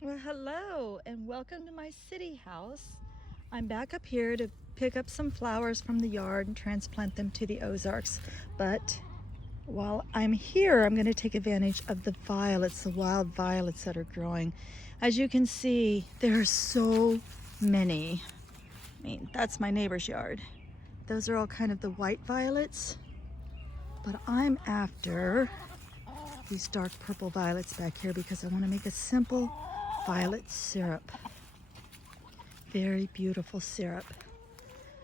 Well, hello and welcome to my city house. I'm back up here to pick up some flowers from the yard and transplant them to the Ozarks. But while I'm here, I'm going to take advantage of the violets, the wild violets that are growing. As you can see, there are so many. I mean, that's my neighbor's yard. Those are all kind of the white violets, but I'm after these dark purple violets back here because I want to make a simple violet syrup. Very beautiful syrup.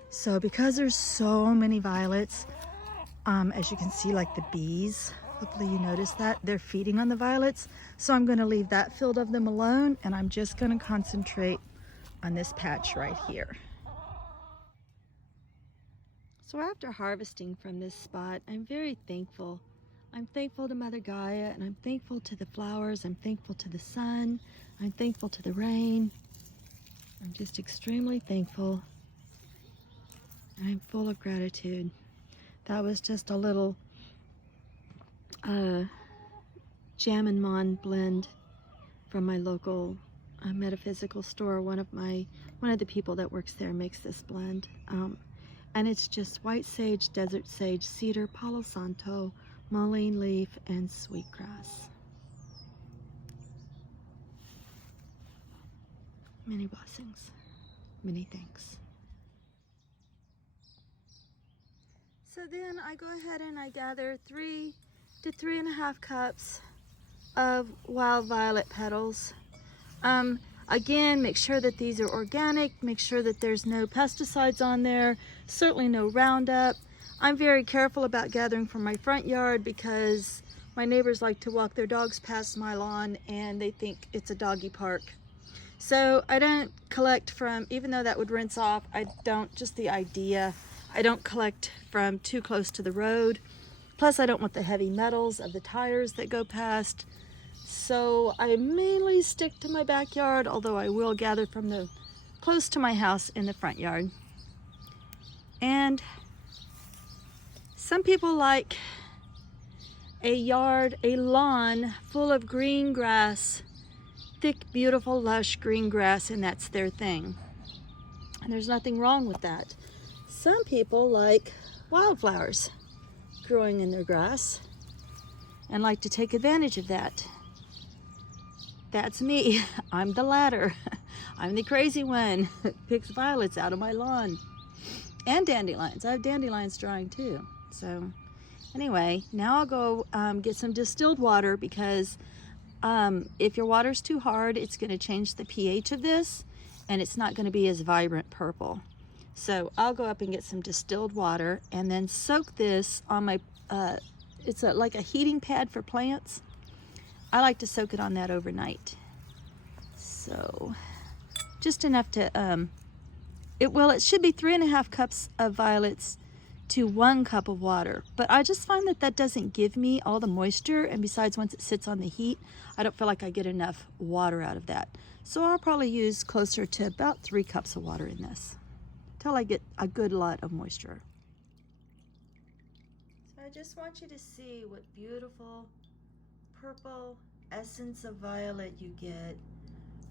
So because there's so many violets, as you can see, like the bees, hopefully you notice that, they're feeding on the violets. So I'm gonna leave that field of them alone and I'm just gonna concentrate on this patch right here. So after harvesting from this spot, I'm very thankful. I'm thankful to Mother Gaia and I'm thankful to the flowers. I'm thankful to the sun. I'm thankful to the rain. I'm just extremely thankful. I'm full of gratitude. That was just a little Jam and Mon blend from my local metaphysical store. One of the people that works there makes this blend, and it's just white sage, desert sage, cedar, palo santo, mullein leaf, and sweetgrass. Many blessings, many thanks. So then I go ahead and I gather 3 to 3.5 cups of wild violet petals. Again, make sure that these are organic, make sure that there's no pesticides on there, certainly no Roundup. I'm very careful about gathering from my front yard because my neighbors like to walk their dogs past my lawn and they think it's a doggy park. So I don't collect from, even though that would rinse off, I don't, just the idea, I don't collect from too close to the road. Plus I don't want the heavy metals of the tires that go past. So I mainly stick to my backyard, although I will gather from the close to my house in the front yard. And some people like a yard, a lawn full of green grass, thick, beautiful, lush green grass, and that's their thing. And there's nothing wrong with that. Some people like wildflowers growing in their grass and like to take advantage of that. That's me. I'm the latter. I'm the crazy one that picks violets out of my lawn. And dandelions. I have dandelions drying too. So anyway, now I'll go get some distilled water because if your water's too hard, it's going to change the pH of this and it's not going to be as vibrant purple. So I'll go up and get some distilled water and then soak this on my, it's like a heating pad for plants. I like to soak it on that overnight. So just enough to, it should be 3.5 cups of violets to 1 cup of water. But I just find that that doesn't give me all the moisture. And besides, once it sits on the heat, I don't feel like I get enough water out of that. So I'll probably use closer to about 3 cups of water in this till I get a good lot of moisture. So I just want you to see what beautiful purple essence of violet you get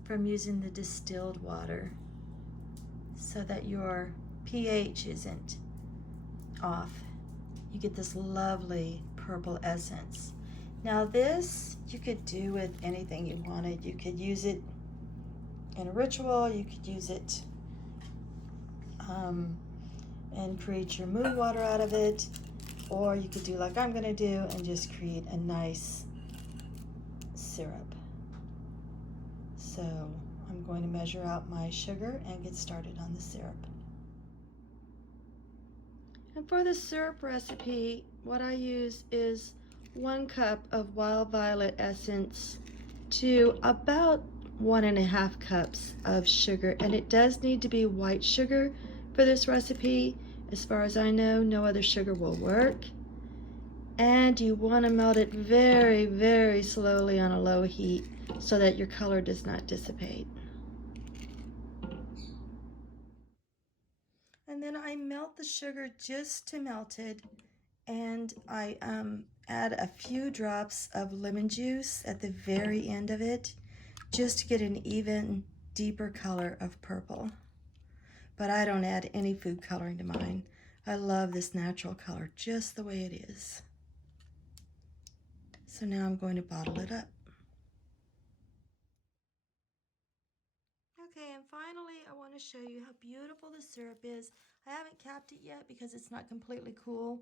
from using the distilled water so that your pH isn't off. You get this lovely purple essence. Now this you could do with anything you wanted. You could use it in a ritual, you could use it and create your moon water out of it, or you could do like I'm gonna do and just create a nice syrup. So I'm going to measure out my sugar and get started on the syrup. And for the syrup recipe, what I use is 1 cup of wild violet essence to about 1.5 cups of sugar. And it does need to be white sugar for this recipe. As far as I know, no other sugar will work. And you want to melt it very, very slowly on a low heat so that your color does not dissipate. And then I melt the sugar just to melt it, and I add a few drops of lemon juice at the very end of it, just to get an even deeper color of purple. But I don't add any food coloring to mine. I love this natural color just the way it is. So now I'm going to bottle it up. Okay, and finally I want to show you how beautiful the syrup is. I haven't capped it yet because it's not completely cool,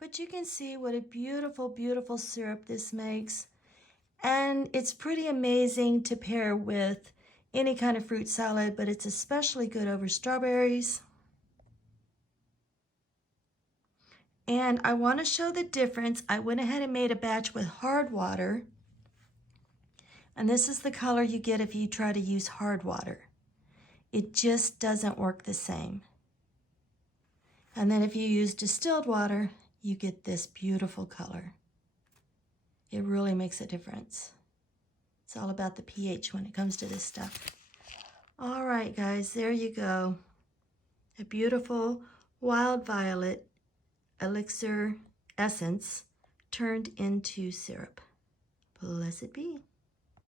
but you can see what a beautiful, beautiful syrup this makes. And it's pretty amazing to pair with any kind of fruit salad, but it's especially good over strawberries. And I want to show the difference. I went ahead and made a batch with hard water. And this is the color you get if you try to use hard water. It just doesn't work the same. And then if you use distilled water, you get this beautiful color. It really makes a difference. It's all about the pH when it comes to this stuff. All right, guys, there you go. A beautiful wild violet elixir essence turned into syrup. Blessed be.